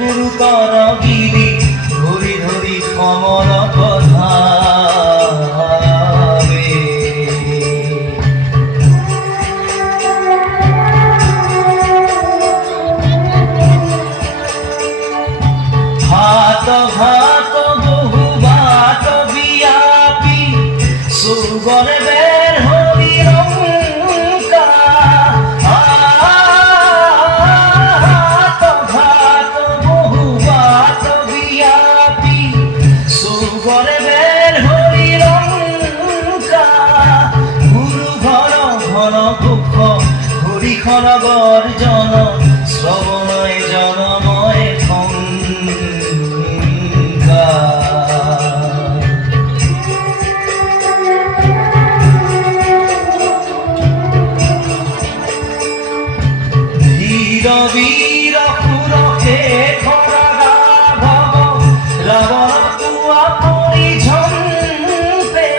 গুরুতর গিরি ধরি ধরি কমল কথা হাত ঘাত বহু বাট বিয়াপি সুগরে বের হরি রঙ্কা হাত ঘাত বহু বাট বিয়াপি সুগরে বের হরি রঙ্কা গুরু ঘর ঘন দুঃখ হরিখন গর্জন শ্রবণয় জনময় বীর পুরখে খরা রাঘব রাবণ তুয়া পরিঝম্পে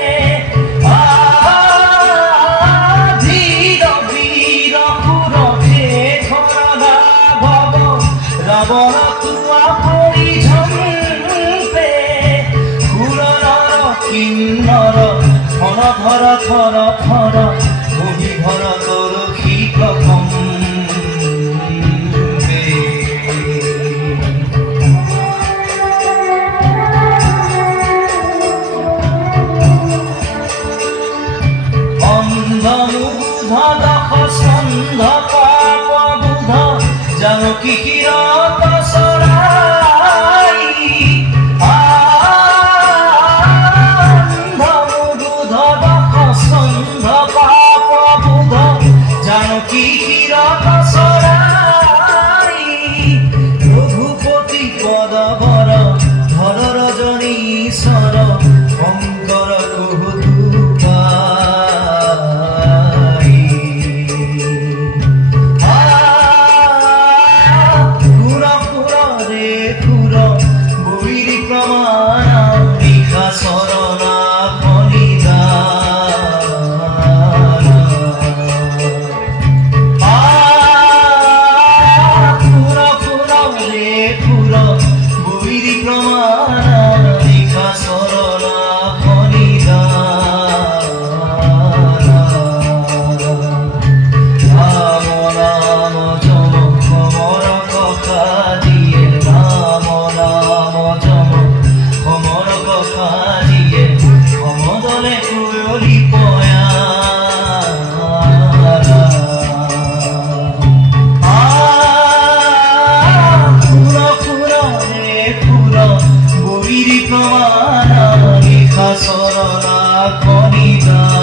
ধীর বীর পুরখে খরা রাঘব রাবণ তুয়া পরিঝম্পে খুরনর কিন্নর ধর থর থর বহি ভর তোর ক্ষিপ্রকম স্কন্ধ পাপ বুধ জানকী কিরত সরাই বুধ দখ স্কন্ধ পাপ বুধ জানকী কিরত সরাই রঘুপতি পদ বর ধর রজনীশ্বর শঙ্কর প্রমাণ রেখা সরলা করিদা।